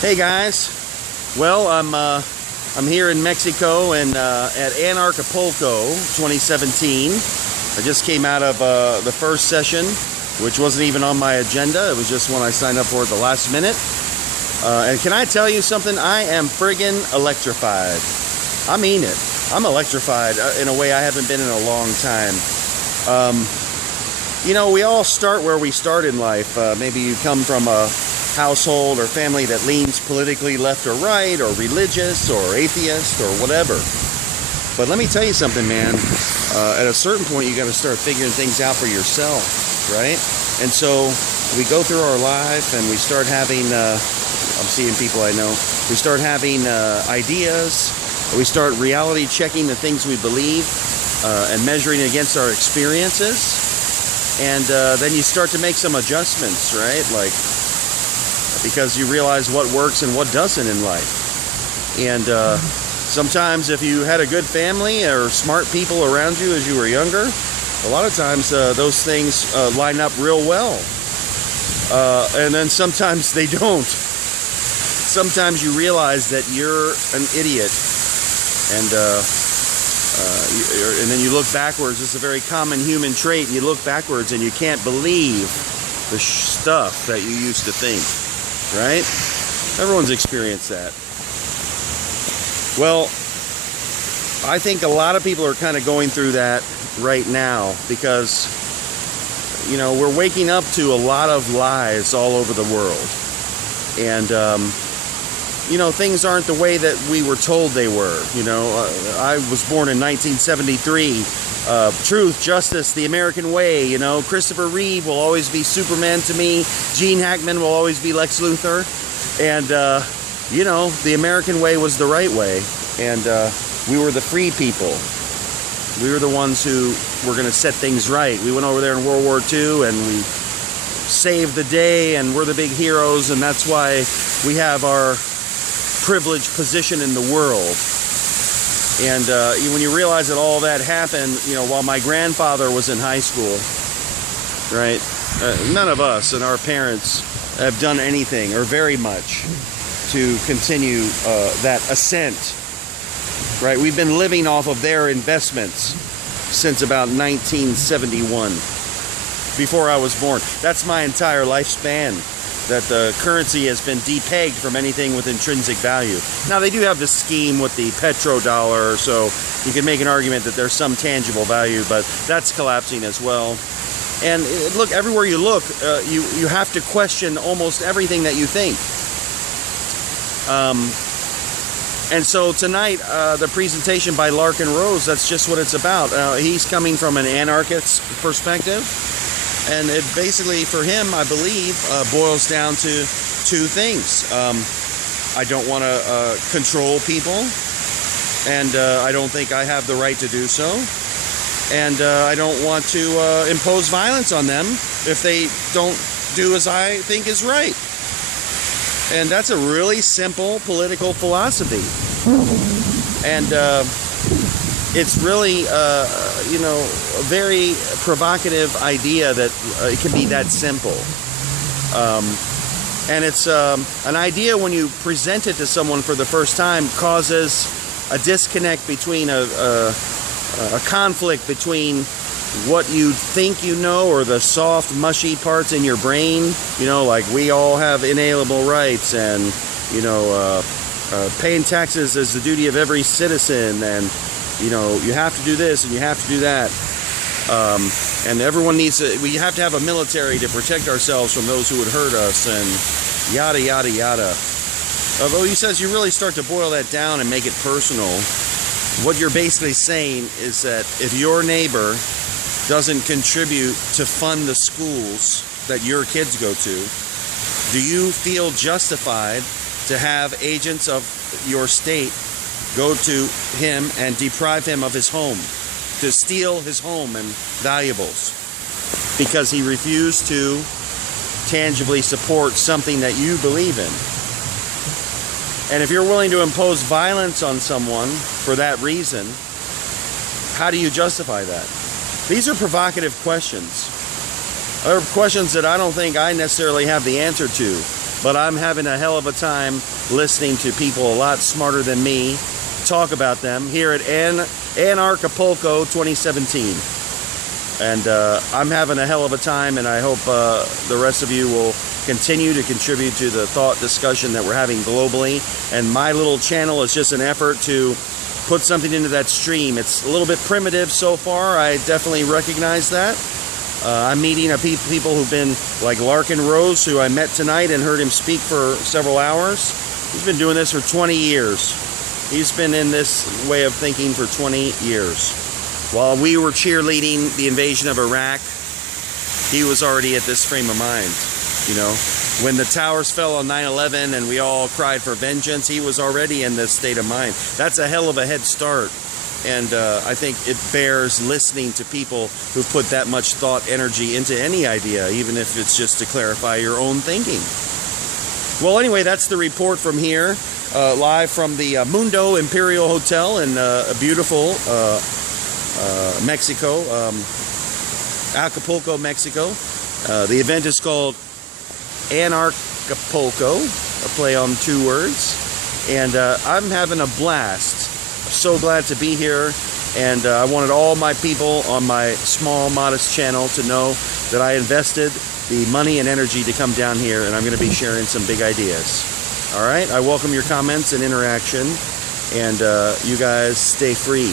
Hey guys, well I'm here in Mexico and at Anarcapulco 2017. I just came out of the first session, which wasn't even on my agenda. It was just one I signed up for at the last minute. And can I tell you something? I am friggin' electrified. I mean it. I'm electrified in a way I haven't been in a long time. You know, we all start where we start in life. Maybe you come from a household or family that leans politically left or right, or religious or atheist or whatever. But let me tell you something, man. At a certain point, you got to start figuring things out for yourself, right? And so we go through our life and we start having, I'm seeing people I know, we start having ideas, we start reality checking the things we believe and measuring against our experiences. And then you start to make some adjustments, right? Like, because you realize what works and what doesn't in life. And sometimes if you had a good family or smart people around you as you were younger, a lot of times those things line up real well. And then sometimes they don't. Sometimes you realize that you're an idiot. And then you look backwards. It's a very common human trait. And you look backwards and you can't believe the stuff that you used to think. Right? Everyone's experienced that. Well, I think a lot of people are kind of going through that right now because, you know, we're waking up to a lot of lies all over the world. And, you know, things aren't the way that we were told they were. You know, I was born in 1973. Truth, justice, the American way. You know, Christopher Reeve will always be Superman to me. Gene Hackman will always be Lex Luthor. And, you know, the American way was the right way. And we were the free people. We were the ones who were going to set things right. We went over there in World War II and we saved the day, and we're the big heroes, and that's why we have our privileged position in the world. And when you realize that all that happened, you know, while my grandfather was in high school, right? None of us and our parents have done anything or very much to continue that ascent, right? We've been living off of their investments since about 1971, before I was born. That's my entire lifespan, that the currency has been depegged from anything with intrinsic value. Now, they do have this scheme with the petrodollar, so you can make an argument that there's some tangible value, but that's collapsing as well. And look, everywhere you look, you have to question almost everything that you think. And so tonight, the presentation by Larkin Rose, that's just what it's about. He's coming from an anarchist's perspective. And it basically, for him, I believe, boils down to two things. I don't want to control people, and I don't think I have the right to do so. And I don't want to impose violence on them if they don't do as I think is right. And that's a really simple political philosophy. And it's really, you know, a very provocative idea that it can be that simple. And it's an idea, when you present it to someone for the first time, causes a disconnect between a conflict between what you think you know, or the soft, mushy parts in your brain. You know, like we all have inalienable rights, and, you know, paying taxes is the duty of every citizen, and, you know, you have to do this and you have to do that. And everyone needs to, we have to have a military to protect ourselves from those who would hurt us, and yada, yada, yada. Although he says you really start to boil that down and make it personal, what you're basically saying is that if your neighbor doesn't contribute to fund the schools that your kids go to, do you feel justified to have agents of your state go to him and deprive him of his home, to steal his home and valuables, because he refused to tangibly support something that you believe in? And if you're willing to impose violence on someone for that reason, how do you justify that? These are provocative questions. They're questions that I don't think I necessarily have the answer to. but I'm having a hell of a time listening to people a lot smarter than me talk about them here at Anarcapulco 2017. And I'm having a hell of a time, and I hope the rest of you will continue to contribute to the thought discussion that we're having globally. And my little channel is just an effort to put something into that stream. It's a little bit primitive so far. I definitely recognize that. I'm meeting people who've been like Larkin Rose, who I met tonight and heard him speak for several hours. He's been doing this for 20 years. He's been in this way of thinking for 20 years. While we were cheerleading the invasion of Iraq, he was already at this frame of mind. You know, when the towers fell on 9/11 and we all cried for vengeance, he was already in this state of mind. That's a hell of a head start. And I think it bears listening to people who put that much thought, energy into any idea, even if it's just to clarify your own thinking. Well, anyway, that's the report from here, live from the Mundo Imperial Hotel in a beautiful Mexico, Acapulco, Mexico. The event is called Anarcapulco, a play on two words, and I'm having a blast. So glad to be here, and I wanted all my people on my small, modest channel to know that I invested the money and energy to come down here, and I'm going to be sharing some big ideas. All right, I welcome your comments and interaction, and you guys stay free.